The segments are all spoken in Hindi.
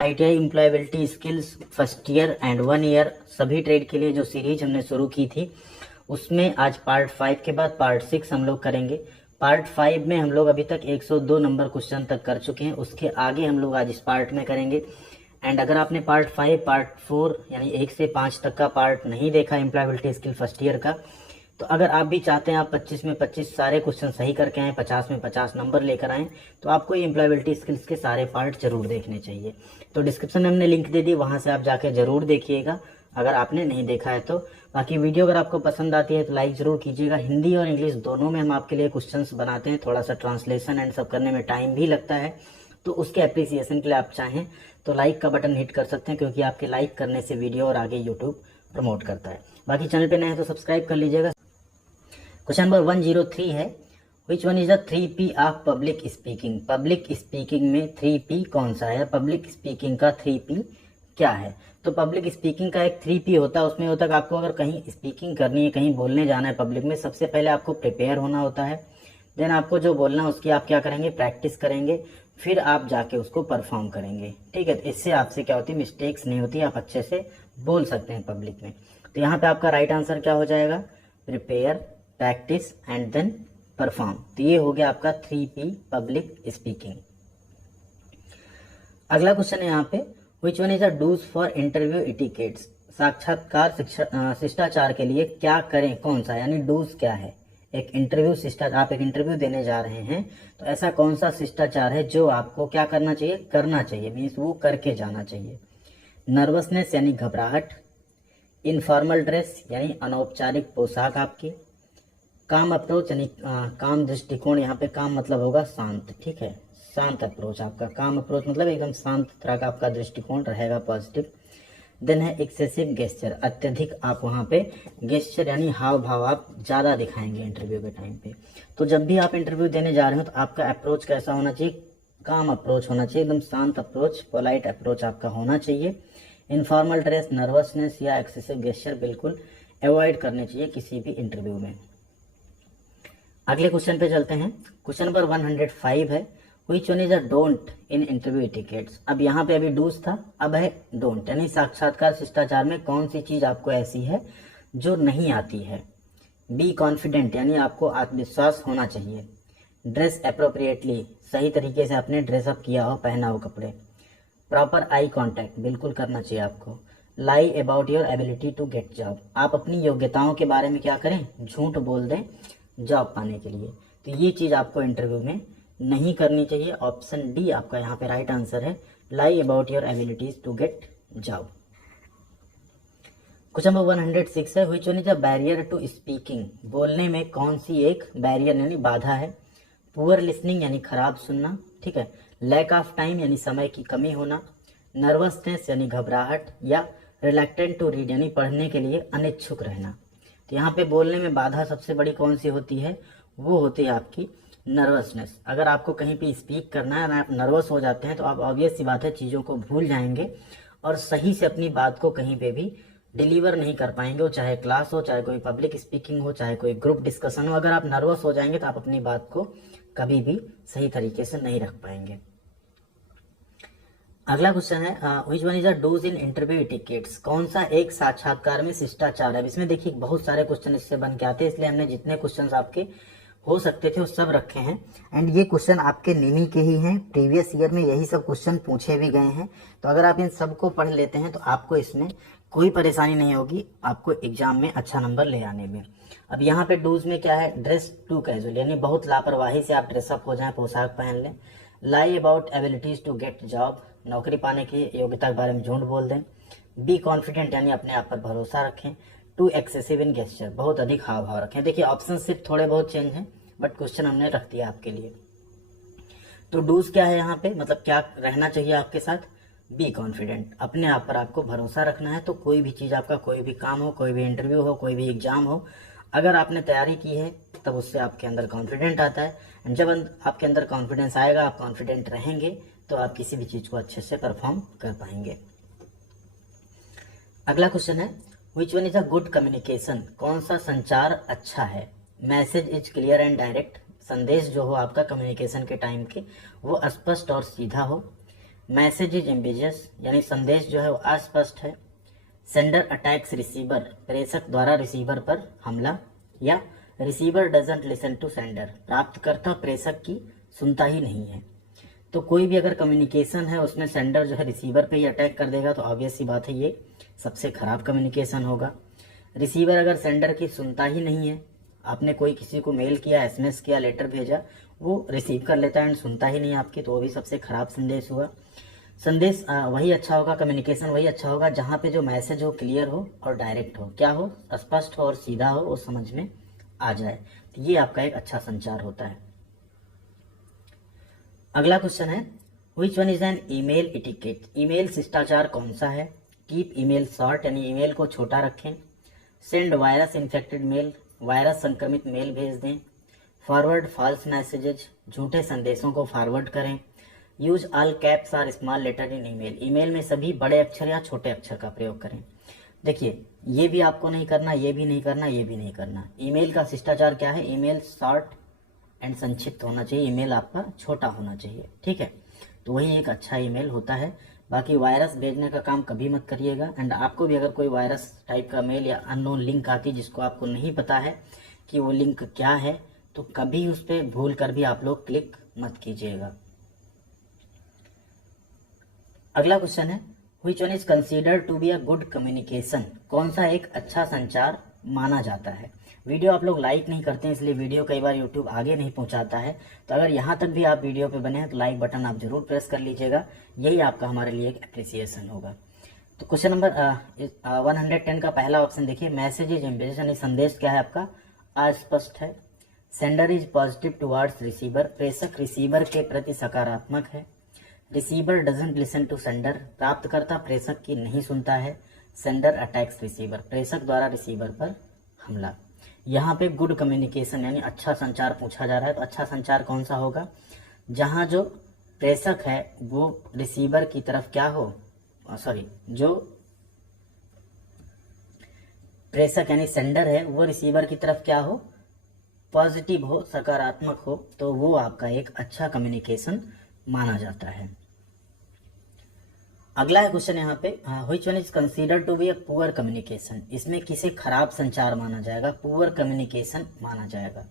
ITI employability skills first year and 1 year सभी ट्रेड के लिए जो सीरीज हमने शुरू की थी उसमें आज पार्ट 5 के बाद पार्ट 6 हम लोग करेंगे। पार्ट 5 में हम लोग अभी तक 102 नंबर क्वेश्चन तक कर चुके हैं, उसके आगे हम लोग आज इस पार्ट में करेंगे। एंड अगर आपने पार्ट 5 पार्ट 4 यानी 1 से 5 तक का पार्ट नहीं देखा एम्प्लॉयबिलिटी स्किल फर्स्ट ईयर का, तो अगर आप भी चाहते हैं आप 25 में 25 सारे क्वेश्चन सही करके आए, 50 में 50 नंबर लेकर आए, तो आपको ये एम्प्लॉयबिलिटी स्किल्स के सारे पार्ट जरूर देखने चाहिए। तो डिस्क्रिप्शन में हमने लिंक दे दी, वहां से आप जाके जरूर देखिएगा अगर आपने नहीं देखा है तो। बाकी वीडियो अगर आपको पसंद आती है तो लाइक जरूर कीजिएगा। हिंदी और इंग्लिश दोनों में हम आपके लिए क्वेश्चंस बनाते हैं, थोड़ा सा ट्रांसलेशन एंड सब करने में टाइम भी लगता है, तो उसके अप्रिसिएशन के लिए आप चाहें तो लाइक का बटन हिट कर सकते हैं, क्योंकि आपके लाइक करने से वीडियो और आगे यूट्यूब प्रमोट करता है। बाकी चैनल पे नए हैं तो सब्सक्राइब कर लीजिएगा। क्वेश्चन नंबर 103 है, which one is the 3P of public speaking. Public speaking में 3P कौन सा है, पब्लिक स्पीकिंग का 3P क्या है। तो पब्लिक स्पीकिंग का एक 3P होता है, उसमें होता है कि आपको अगर कहीं स्पीकिंग करनी है, कहीं बोलने जाना है पब्लिक में, सबसे पहले आपको प्रिपेयर होना होता है। देन आपको जो बोलना है उसकी आप क्या करेंगे, प्रैक्टिस करेंगे, फिर आप जाके उसको परफॉर्म करेंगे। ठीक है, तो इससे आपसे क्या होती है, मिस्टेक्स नहीं होती, आप अच्छे से बोल सकते हैं पब्लिक में। तो यहाँ पे आपका राइट आंसर क्या हो जाएगा, prepare, practice and then perform. तो ये हो गया आपका 3P पब्लिक स्पीकिंग। अगला क्वेश्चन है यहाँ पे, which one is the do's for interview etiquettes. साक्षात्कार शिष्टाचार के लिए क्या करें, कौन सा, यानी डूज क्या है। एक इंटरव्यू शिष्टाचार, आप एक इंटरव्यू देने जा रहे हैं, तो ऐसा कौन सा शिष्टाचार है जो आपको क्या करना चाहिए, करना चाहिए, मीन्स वो करके जाना चाहिए। नर्वसनेस यानी घबराहट, इनफॉर्मल ड्रेस यानी अनौपचारिक पोशाक आपकी, काम अप्रोच यानी काम दृष्टिकोण, यहाँ पे काम मतलब होगा शांत। ठीक है, शांत अप्रोच आपका, काम अप्रोच मतलब एकदम शांत तरह का आपका दृष्टिकोण रहेगा, पॉजिटिव। देन है एक्सेसिव गेस्चर, अत्यधिक आप वहाँ पे गेस्चर यानी हाव भाव आप ज्यादा दिखाएंगे इंटरव्यू के टाइम पे। तो जब भी आप इंटरव्यू देने जा रहे हो तो आपका अप्रोच कैसा होना चाहिए, काम अप्रोच होना चाहिए, एकदम शांत अप्रोच, पोलाइट अप्रोच आपका होना चाहिए। इनफॉर्मल ड्रेस, नर्वसनेस या एक्सेसिव गेस्चर बिल्कुल अवॉइड करने चाहिए किसी भी इंटरव्यू में। अगले क्वेश्चन पे चलते हैं। क्वेश्चन नंबर 105 है, which one is a don't in interview etiquettes. अब यहाँ पे अभी डूज था, अब है डोंट, यानी साक्षात्कार शिष्टाचार में कौन सी चीज आपको ऐसी है जो नहीं आती है। बी कॉन्फिडेंट, यानी आपको आत्मविश्वास होना चाहिए। ड्रेस अप्रोप्रिएटली, सही तरीके से आपने ड्रेसअप किया हो, पहना हो कपड़े। प्रॉपर आई कॉन्टैक्ट, बिल्कुल करना चाहिए आपको। Lie about your ability to get job, आप अपनी योग्यताओं के बारे में क्या करें, झूठ बोल दें जॉब पाने के लिए। तो ये चीज आपको इंटरव्यू में नहीं करनी चाहिए। ऑप्शन डी आपका यहाँ पे राइट आंसर है, lie about your abilities to get job. Question number 106 है, which one is a barrier to speaking. बोलने में कौन सी एक बैरियर यानी बाधा है। पुअर लिसनिंग यानी खराब सुनना, ठीक है। लैक ऑफ टाइम यानी समय की कमी होना। नर्वसनेस यानी घबराहट, या रिलैक्टेंट टू रीड यानी पढ़ने के लिए अनिच्छुक रहना। तो यहाँ पे बोलने में बाधा सबसे बड़ी कौन सी होती है, वो होती है आपकी नर्वसनेस। अगर आपको कहीं पे स्पीक करना है और आप नर्वस हो जाते हैं तो आप ऑब्वियस सी बात है चीज़ों को भूल जाएंगे और सही से अपनी बात को कहीं पे भी डिलीवर नहीं कर पाएंगे, वो चाहे क्लास हो, चाहे कोई पब्लिक स्पीकिंग हो, चाहे कोई ग्रुप डिस्कशन हो। अगर आप नर्वस हो जाएंगे तो आप अपनी बात को कभी भी सही तरीके से नहीं रख पाएंगे। अगला क्वेश्चन है, which one is a dos in interview etiquettes. कौन सा एक साक्षात्कार में शिष्टाचार है। इसमें देखिए बहुत सारे क्वेश्चन इससे बन के आते हैं, इसलिए हमने जितने क्वेश्चन आपके हो सकते थे वो सब रखे हैं। एंड ये क्वेश्चन आपके निमी के ही हैं, प्रीवियस ईयर में यही सब क्वेश्चन पूछे भी गए हैं। तो अगर आप इन सबको पढ़ लेते हैं तो आपको इसमें कोई परेशानी नहीं होगी, आपको एग्जाम में अच्छा नंबर ले आने में। अब यहाँ पे डूज में क्या है, ड्रेस टू कैजुअल, यानी बहुत लापरवाही से आप ड्रेसअप हो जाएं, पोशाक पहन लें। Lie about abilities to get job, नौकरी पाने की योग्यता के बारे में झूठ बोल दें। बी कॉन्फिडेंट, यानी अपने आप पर भरोसा रखें। टू एक्सेसिव इन गेस्चर, बहुत अधिक हाव भाव रखें। देखिए ऑप्शन सिर्फ थोड़े बहुत चेंज हैं, बट क्वेश्चन हमने रख दिया आपके लिए। तो डूज क्या है यहाँ पे, मतलब क्या रहना चाहिए आपके साथ, बी कॉन्फिडेंट, अपने आप पर आपको भरोसा रखना है। तो कोई भी चीज आपका, कोई भी काम हो, कोई भी इंटरव्यू हो, कोई भी एग्जाम हो, अगर आपने तैयारी की है तब उससे आपके अंदर कॉन्फिडेंट आता है। एंड जब आपके अंदर कॉन्फिडेंस आएगा, आप कॉन्फिडेंट रहेंगे, तो आप किसी भी चीज को अच्छे से परफॉर्म कर पाएंगे। अगला क्वेश्चन है, which one is a good communication. कौन सा संचार अच्छा है। Message is clear and direct, संदेश जो हो आपका कम्युनिकेशन के टाइम के वो स्पष्ट और सीधा हो। मैसेज इज एम्बिजियस यानी संदेश जो है वो अस्पष्ट है। सेंडर अटैक्स रिसीवर, प्रेषक द्वारा रिसीवर पर हमला। या receiver doesn't listen to sender, प्राप्तकर्ता प्रेषक की सुनता ही नहीं है। तो कोई भी अगर कम्युनिकेशन है उसमें सेंडर जो है रिसीवर पे ही अटैक कर देगा तो ऑब्वियस सी बात है ये सबसे खराब कम्युनिकेशन होगा। रिसीवर अगर सेंडर की सुनता ही नहीं है, आपने कोई किसी को मेल किया, एसएमएस किया, लेटर भेजा, वो रिसीव कर लेता है एंड सुनता ही नहीं आपकी, तो वो भी सबसे खराब संदेश हुआ। संदेश वही अच्छा होगा, कम्युनिकेशन वही अच्छा होगा जहाँ पे जो मैसेज हो क्लियर हो और डायरेक्ट हो, क्या हो, स्पष्ट हो और सीधा हो, वो समझ में आ जाए। तो ये आपका एक अच्छा संचार होता है। अगला क्वेश्चन है which one is an email etiquette, email शिष्टाचार कौन सा है। कीप ईमेल शॉर्ट यानी ईमेल को छोटा रखें। Send virus infected mail, virus संक्रमित मेल भेज दें। फॉरवर्ड फॉल्स मैसेजेज, झूठे संदेशों को फॉरवर्ड करें। यूज ऑल कैप्स और small letter in email, email में सभी बड़े अक्षर या छोटे अक्षर का प्रयोग करें। देखिए ये भी आपको नहीं करना, ये भी नहीं करना, ये भी नहीं करना। ईमेल का शिष्टाचार क्या है, ईमेल शॉर्ट एंड संक्षिप्त होना चाहिए, ईमेल आपका छोटा होना चाहिए, ठीक है। तो वही एक अच्छा ईमेल होता है। बाकी वायरस भेजने का काम कभी मत करिएगा। एंड आपको भी अगर कोई वायरस टाइप का मेल या अननोन लिंक आती जिसको आपको नहीं पता है कि वो लिंक क्या है, तो कभी उस पर भूल कर भी आप लोग क्लिक मत कीजिएगा। अगला क्वेश्चन है which one is considered to be a good communication, कौन सा एक अच्छा संचार माना जाता है। वीडियो आप लोग लाइक नहीं करते हैं इसलिए वीडियो कई बार यूट्यूब आगे नहीं पहुंचाता है। तो अगर यहाँ तक भी आप वीडियो पे बने हैं तो लाइक बटन आप जरूर प्रेस कर लीजिएगा, यही आपका हमारे लिए एक अप्रिसिएशन होगा। तो क्वेश्चन नंबर 110 का पहला ऑप्शन देखिए, मैसेज इज एम्बिजियस यानी संदेश क्या है आपका, अस्पष्ट है। Sender is positive towards receiver, प्रेषक रिसीवर के प्रति सकारात्मक है। Receiver doesn't listen to sender, प्राप्तकर्ता प्रेषक की नहीं सुनता है। सेंडर अटैक्स रिसीवर, प्रेषक द्वारा रिसीवर पर हमला। यहाँ पे गुड कम्युनिकेशन यानी अच्छा संचार पूछा जा रहा है, तो अच्छा संचार कौन सा होगा, जहाँ जो प्रेषक है वो रिसीवर की तरफ क्या हो, जो प्रेषक यानी सेंडर है वो रिसीवर की तरफ क्या हो, पॉजिटिव हो, सकारात्मक हो, तो वो आपका एक अच्छा कम्युनिकेशन माना जाता है। अगला है क्वेश्चन यहाँ पे which one is considered to be a poor communication, इसमें किसे खराब संचार माना जाएगा, पुअर कम्युनिकेशन माना जाएगा।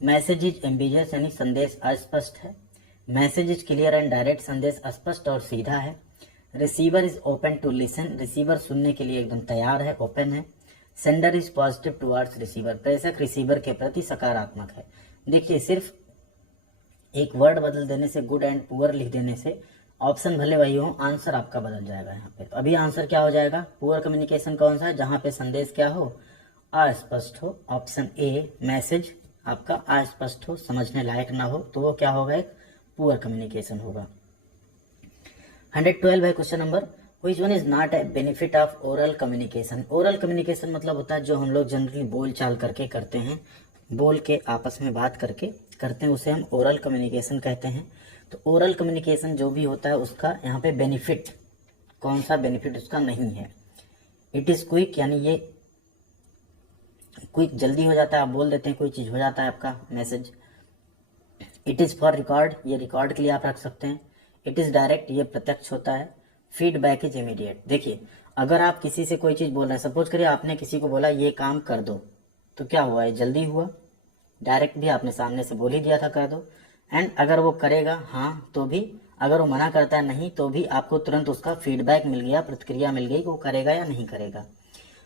मैसेज इज एम्बिजियस यानी संदेश अस्पष्ट है। Message is clear and direct, संदेश स्पष्ट और सीधा है। Receiver is open to listen, receiver सुनने के लिए एकदम तैयार है, ओपन है। Sender is positive towards receiver, प्रेषक रिसीवर के प्रति सकारात्मक है। देखिए सिर्फ एक वर्ड बदल देने से, गुड एंड पुअर लिख देने से, ऑप्शन भले वही हो, आंसर आपका बदल जाएगा यहाँ पे। तो अभी आंसर क्या हो जाएगा, पुअर कम्युनिकेशन कौन सा है, जहाँ पे संदेश क्या हो, अस्पष्ट हो। ऑप्शन ए, मैसेज आपका अस्पष्ट हो, समझने लायक ना हो, तो वो क्या होगा, एक पुअर कम्युनिकेशन होगा। 112 है question number, which one is not a benefit of oral communication. Oral communication मतलब होता है जो हम लोग जनरली बोल चाल करके करते हैं, बोल के आपस में बात करके करते हैं, उसे हम ओरल कम्युनिकेशन कहते हैं। तो ओरल कम्युनिकेशन जो भी होता है उसका यहाँ पे बेनिफिट, कौन सा बेनिफिट उसका नहीं है। इट इज क्विक यानी ये क्विक, जल्दी हो जाता है, आप बोल देते हैं कोई चीज हो जाता है आपका message. It is for record, ये रिकॉर्ड के लिए आप रख सकते हैं। इट इज डायरेक्ट, ये प्रत्यक्ष होता है। फीडबैक इज इमीडिएट, देखिए अगर आप किसी से कोई चीज बोल रहे हैं, सपोज करिए आपने किसी को बोला ये काम कर दो, तो क्या हुआ, ये जल्दी हुआ, डायरेक्ट भी आपने सामने से बोल ही दिया था कर दो। एंड अगर वो करेगा हाँ तो भी, अगर वो मना करता है नहीं तो भी आपको तुरंत उसका फीडबैक मिल गया, प्रतिक्रिया मिल गई कि वो करेगा या नहीं करेगा।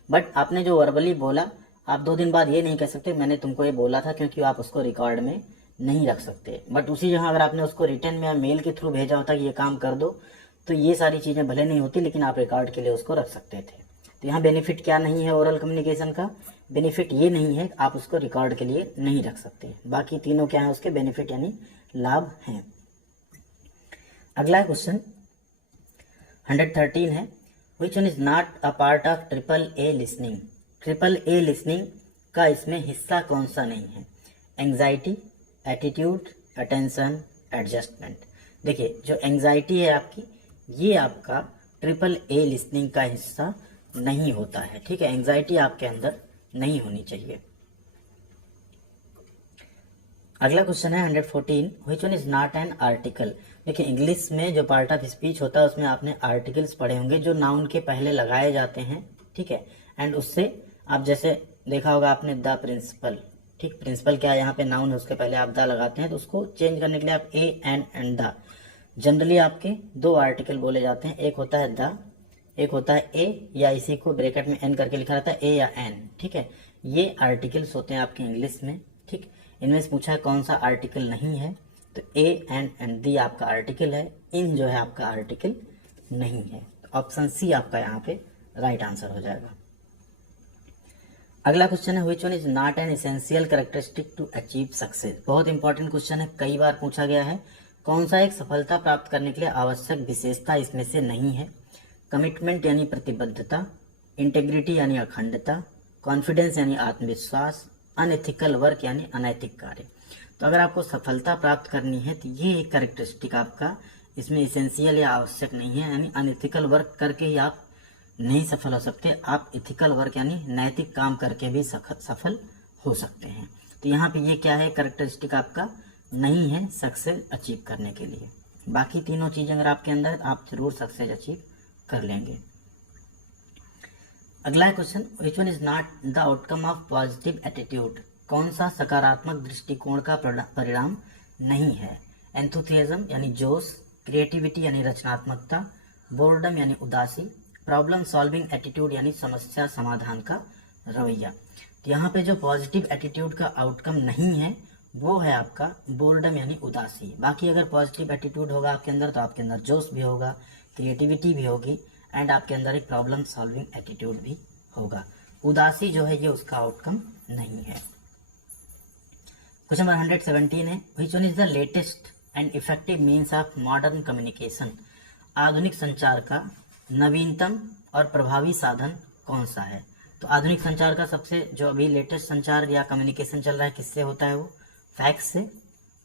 बट आपने जो वर्बली बोला, आप 2 दिन बाद ये नहीं कह सकते मैंने तुमको ये बोला था, क्योंकि आप उसको रिकॉर्ड में नहीं रख सकते। बट उसी जगह अगर आपने उसको रिटर्न में या मेल के थ्रू भेजा होता कि ये काम कर दो, तो ये सारी चीजें भले नहीं होती लेकिन आप रिकॉर्ड के लिए उसको रख सकते थे। तो यहाँ बेनिफिट क्या नहीं है ओरल कम्युनिकेशन का, बेनिफिट ये नहीं है आप उसको रिकॉर्ड के लिए नहीं रख सकते, बाकी तीनों क्या है उसके बेनिफिट यानी लाभ हैं। अगला क्वेश्चन 113 है, which one is not a part of triple A listening. Triple A listening का इसमें हिस्सा कौन सा नहीं है, एंजाइटी, एटीट्यूड, अटेंशन, एडजस्टमेंट। देखिए जो एंजाइटी है आपकी, ये आपका ट्रिपल ए लिसनिंग का हिस्सा नहीं होता है, ठीक है, एंजाइटी आपके अंदर नहीं होनी चाहिए। अगला क्वेश्चन है 114, which one is not an article. देखिए इंग्लिश में जो पार्ट ऑफ स्पीच होता है उसमें आपने आर्टिकल्स पढ़े होंगे जो नाउन के पहले लगाए जाते हैं, ठीक है। एंड उससे आप जैसे देखा होगा आपने द प्रिंसिपल, ठीक, प्रिंसिपल क्या है, यहाँ पे नाउन है उसके पहले आप द लगाते हैं, तो उसको चेंज करने के लिए आप ए एंड द, जनरली आपके दो आर्टिकल बोले जाते हैं, एक होता है द, एक होता है ए, या इसी को ब्रैकेट में एन करके लिखा रहता है ए या एन, ठीक है। ये आर्टिकल्स होते हैं आपके इंग्लिश में, ठीक। इनमें से पूछा है कौन सा आर्टिकल नहीं है, तो ए एंड दी आपका आर्टिकल है, इन जो है आपका आर्टिकल नहीं है। ऑप्शन सी आपका यहाँ पे राइट आंसर हो जाएगा। अगला क्वेश्चन है which one is not an essential characteristic to achieve success. बहुत इंपॉर्टेंट क्वेश्चन है, कई बार पूछा गया है। कौन सा एक सफलता प्राप्त करने के लिए आवश्यक विशेषता इसमें से नहीं है? कमिटमेंट यानी प्रतिबद्धता, इंटेग्रिटी यानी अखंडता, कॉन्फिडेंस यानी आत्मविश्वास, अनएथिकल वर्क यानी अनैतिक कार्य। तो अगर आपको सफलता प्राप्त करनी है तो ये एक कैरेक्टरिस्टिक आपका इसमें इसेंशियल या आवश्यक नहीं है, यानी अनएथिकल वर्क करके ही आप नहीं सफल हो सकते, आप एथिकल वर्क यानी नैतिक काम करके भी सफल हो सकते हैं। तो यहाँ पे ये क्या है, कैरेक्टरिस्टिक आपका नहीं है सक्सेस अचीव करने के लिए। बाकी तीनों चीजें अगर आपके अंदर, आप जरूर सक्सेस अचीव कर लेंगे। अगला question, which one is not the outcome of positive attitude. कौन सा सकारात्मक दृष्टिकोण का परिणाम नहीं है? एंथुसियाज्म यानी जोश, क्रिएटिविटी यानी रचनात्मकता, बोर्डम यानी उदासी, प्रॉब्लम सॉल्विंग एटीट्यूड यानी समस्या समाधान का रवैया। तो यहाँ पे जो पॉजिटिव एटीट्यूड का आउटकम नहीं है वो है आपका बोर्डम यानी उदासी। बाकी अगर पॉजिटिव एटीट्यूड होगा आपके अंदर तो आपके अंदर जोश भी होगा, क्रिएटिविटी भी होगी, एंड आपके अंदर एक प्रॉब्लम सॉल्विंग एटीट्यूड भी होगा। उदासी जो है ये उसका आउटकम नहीं है। क्वेश्चन नंबर 117 है which one is the latest and effective means of modern communication. आधुनिक संचार का नवीनतम और प्रभावी साधन कौन सा है? तो आधुनिक संचार का सबसे जो अभी लेटेस्ट संचार या कम्युनिकेशन चल रहा है किससे होता है? वो फैक्स से,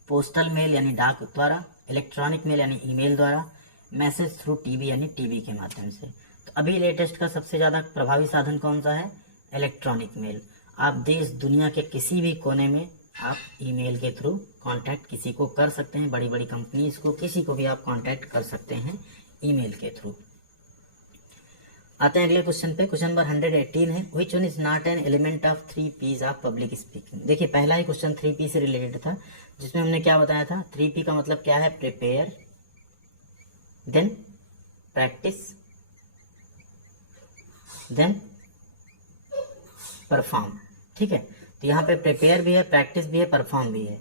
पोस्टल मेल यानी डाक द्वारा, इलेक्ट्रॉनिक मेल यानी ईमेल द्वारा, मैसेज थ्रू टीवी यानी टीवी के माध्यम से। तो अभी लेटेस्ट का सबसे ज्यादा प्रभावी साधन कौन सा है? Electronic mail. आप देश दुनिया के किसी भी कोने में आप ईमेल के थ्रू कांटेक्ट किसी को कर सकते हैं, बड़ी बड़ी कंपनीज को, किसी को भी आप कांटेक्ट कर सकते हैं ईमेल के थ्रू। आते हैं अगले क्वेश्चन पे। क्वेश्चन नंबर 118 है which one is not an element of 3 P's of public speaking. देखिए पहला ही क्वेश्चन 3P से रिलेटेड था, जिसमें हमने क्या बताया था? 3P का मतलब क्या है? Prepare, then practice, then perform, ठीक है। तो यहाँ पे प्रिपेयर भी है, प्रैक्टिस भी है, परफॉर्म भी है।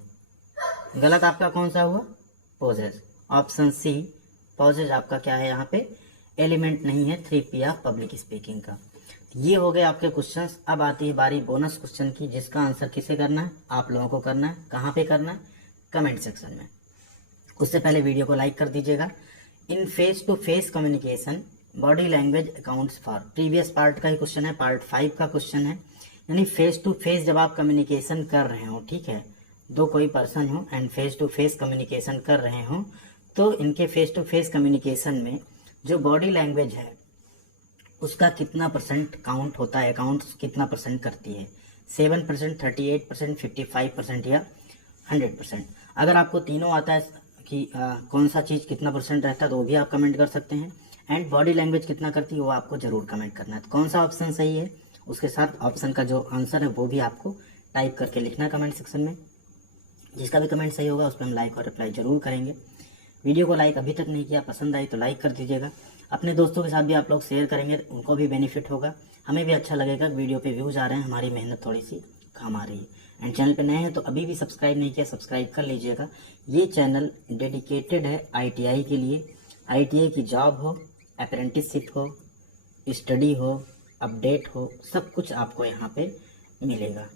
गलत आपका कौन सा हुआ? पॉजेज। ऑप्शन सी पॉजेज आपका क्या है? यहाँ पे एलिमेंट नहीं है 3P ऑफ पब्लिक स्पीकिंग का। ये हो गए आपके क्वेश्चंस। अब आती है बारी बोनस क्वेश्चन की, जिसका आंसर किसे करना है? आप लोगों को करना है। कहाँ पे करना है? कमेंट सेक्शन में। उससे पहले वीडियो को लाइक कर दीजिएगा। In face to face communication body language accounts for, previous part का ही क्वेश्चन है, पार्ट 5 का क्वेश्चन है। यानी फेस टू फेस जब आप कम्युनिकेशन कर रहे हो, ठीक है, दो कोई पर्सन हो and face to face communication कर रहे हो, तो इनके फेस टू फेस कम्युनिकेशन में जो बॉडी लैंग्वेज है उसका कितना परसेंट काउंट होता है, अकाउंट कितना परसेंट करती है? 7%, 38%, 55% या 100%। अगर आपको तीनों आता है कि कौन सा चीज कितना परसेंट रहता है तो वो भी आप कमेंट कर सकते हैं, एंड बॉडी लैंग्वेज कितना करती है वो आपको जरूर कमेंट करना है। तो कौन सा ऑप्शन सही है उसके साथ ऑप्शन का जो आंसर है वो भी आपको टाइप करके लिखना है कमेंट सेक्शन में। जिसका भी कमेंट सही होगा उस पर हम लाइक और रिप्लाई जरूर करेंगे। वीडियो को लाइक अभी तक नहीं किया, पसंद आई तो लाइक कर दीजिएगा। अपने दोस्तों के साथ भी आप लोग शेयर करेंगे, उनको भी बेनिफिट होगा, हमें भी अच्छा लगेगा। वीडियो पे व्यूज आ रहे हैं, हमारी मेहनत थोड़ी सी काम आ रही है। एंड चैनल पे नए हैं तो अभी भी सब्सक्राइब नहीं किया, सब्सक्राइब कर लीजिएगा। ये चैनल डेडिकेटेड है ITI के लिए। ITI की जॉब हो, अप्रेंटिसशिप हो, स्टडी हो, अपडेट हो, सब कुछ आपको यहाँ पे मिलेगा।